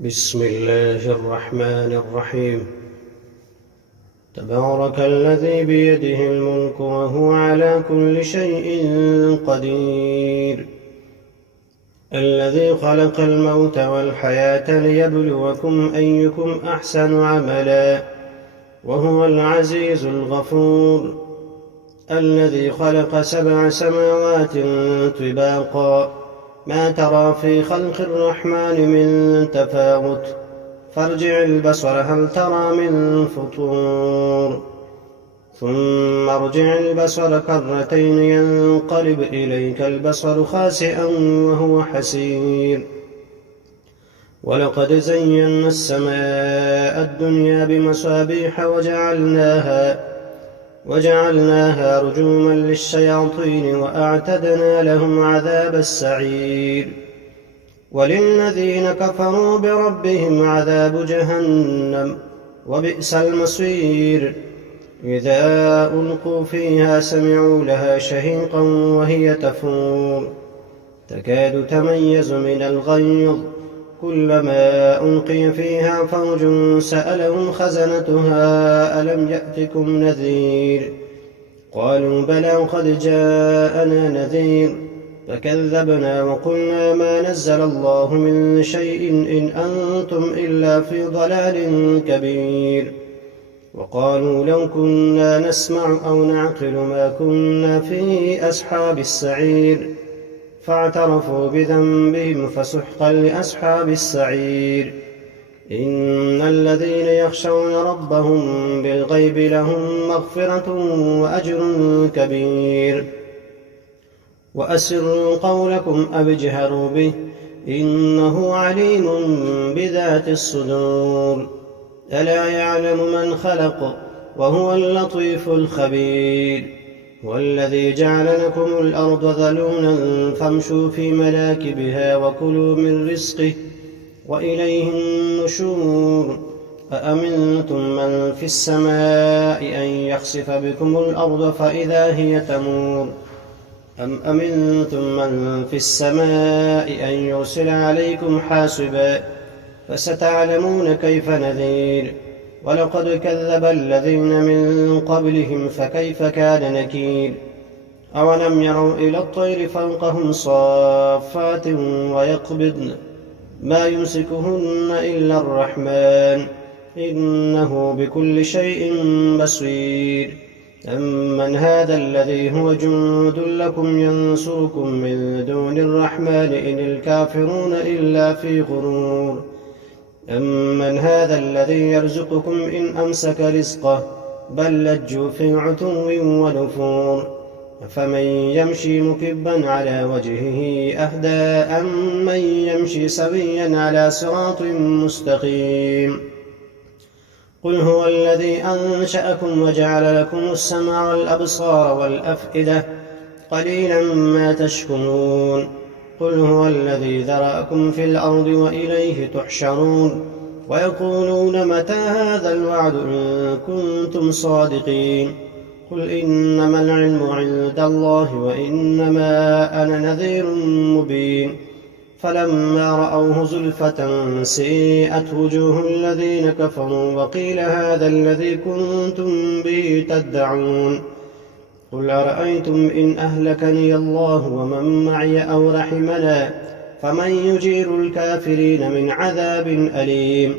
بسم الله الرحمن الرحيم. تبارك الذي بيده الملك وهو على كل شيء قدير، الذي خلق الموت والحياة ليبلوكم أيكم أحسن عملا، وهو العزيز الغفور، الذي خلق 7 سماوات طباقا، ما ترى في خلق الرحمن من تفاوت، فارجع البصر هل ترى من فطور، ثم ارجع البصر كرتين ينقلب إليك البصر خاسئا وهو حسير. ولقد زينا السماء الدنيا بمصابيح وجعلناها رجوما للشياطين وأعتدنا لهم عذاب السعير. وللذين كفروا بربهم عذاب جهنم وبئس المصير. إذا ألقوا فيها سمعوا لها شهيقا وهي تفور، تكاد تميز من الغيظ، كلما ألقي فيها فوج سألهم خزنتها ألم يأتكم نذير؟ قالوا بلى قد جاءنا نذير، فكذبنا وقلنا ما نزل الله من شيء إن أنتم إلا في ضلال كبير. وقالوا لو كنا نسمع أو نعقل ما كنا في أصحاب السعير، فاعترفوا بذنبهم فسحقا لأصحاب السعير. إن الذين يخشون ربهم بالغيب لهم مغفرة وأجر كبير. وأسروا قولكم أو اجهروا به إنه عليم بذات الصدور. ألا يعلم من خلق وهو اللطيف الخبير. والذي جعل لكم الأرض ذلولا فامشوا في مناكبها وكلوا من رزقه وإليه النشور. أأمنتم من في السماء أن يخسف بكم الأرض فإذا هي تمور، أم أمنتم من في السماء أن يرسل عليكم حاصبا، فستعلمون كيف نذير. ولقد كذب الذين من قبلهم فكيف كان نكير. أولم يروا إلى الطير فوقهم صافات ويقبضن ما يمسكهن إلا الرحمن إنه بكل شيء بصير. أمن هذا الذي هو جند لكم ينصركم من دون الرحمن إن الكافرون إلا في غرور. أمن هذا الذي يرزقكم إن أمسك رزقه بل لجوا في عتو ونفور. فمن يمشي مكبا على وجهه أهدى أم من يمشي سويا على صراط مستقيم. قل هو الذي أنشأكم وجعل لكم السمع والأبصار والأفئدة قليلا ما تشكرون. قل هو الذي ذرأكم في الأرض وإليه تحشرون. ويقولون متى هذا الوعد إن كنتم صادقين. قل إنما العلم عند الله وإنما أنا نذير مبين. فلما رأوه زلفة سيئت وجوه الذين كفروا وقيل هذا الذي كنتم به تدعون. قل أرأيتم إن أهلكني الله ومن معي أو رحمنا فمن يجير الكافرين من عذاب أليم.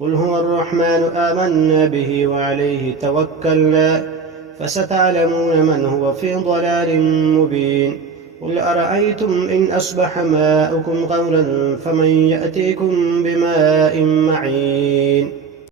قل هو الرحمن آمنا به وعليه توكلنا فستعلمون من هو في ضلال مبين. قل أرأيتم إن أصبح ماؤكم غورا فمن يأتيكم بماء معين.